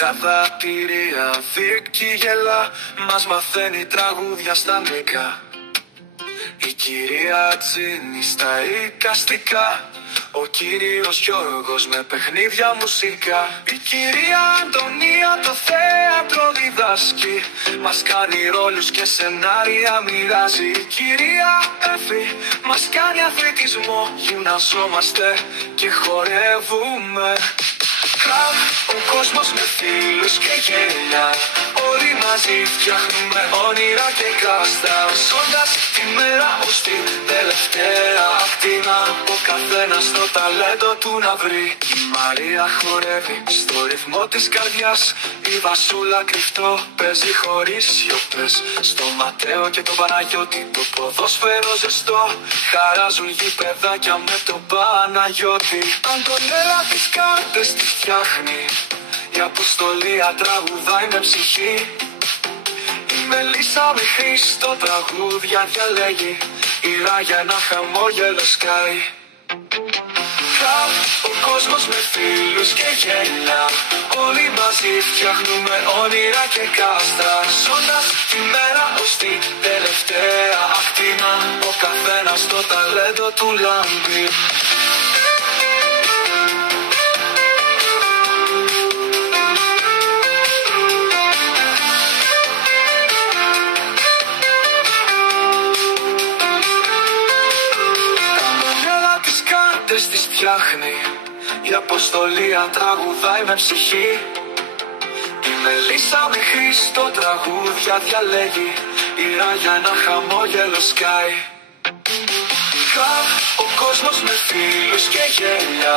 Καταπηρία, δίκη γελά, μας μαθαίνει τραγούδια στα αγγλικά. Η κυρία Τζίνι στα εικαστικά, ο κύριος Γιώργος με παιχνίδια μουσικά. Η κυρία Αντωνία το θέατρο διδάσκει, μας κάνει ρόλους και σενάρια μοιράζει. Η κυρία Εφη μας κάνει αθλητισμό, γυμναζόμαστε και χορεύουμε. Ο κόσμος με φίλους και γέλια, όλοι μαζί φτιάχνουμε όνειρα και κάστα. Ζώντας τη μέρα ως την τελευταία ακτίνα, ο καθένας το ταλέντο του να βρει. Η Μαρία χορεύει στο ρυθμό της καρδιάς, η Βασούλα κρυφτό παίζει χωρίς σιωπές. Στο Ματέο και τον Παναγιώτη το ποδόσφαιρο ζεστό, χαράζουν γηπεδάκια με τον Παναγιώτη. Αντωνέλα τις κάρτες τις φτιάχνει, η Αποστολία τραγουδάει με ψυχή. Η Μελίσσα με Χρήστο τραγούδια διαλέγει, η Ράγια ένα χαμόγελο σκάει. Ο κόσμος με φίλους και γέλια, όλοι μαζί φτιάχνουμε όνειρα και κάστα. Ζώντας τη μέρα ως την τελευταία ακτίνα, ο καθένας το ταλέντο του λάμπει. Τις φτιάχνει, η Αποστολία τραγουδάει με ψυχή. Η Μελίσσα με Χρήστο τραγούδια διαλέγει, η Ράγια ένα χαμόγελο σκάει. Ο κόσμος με φίλους και γέλια,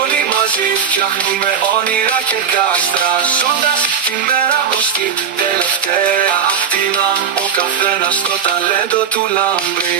όλοι μαζί φτιάχνουμε όνειρα και κάστρα. Ζώντας τη μέρα ως την τελευταία ακτίνα, ο καθένας το ταλέντο του λάμπει.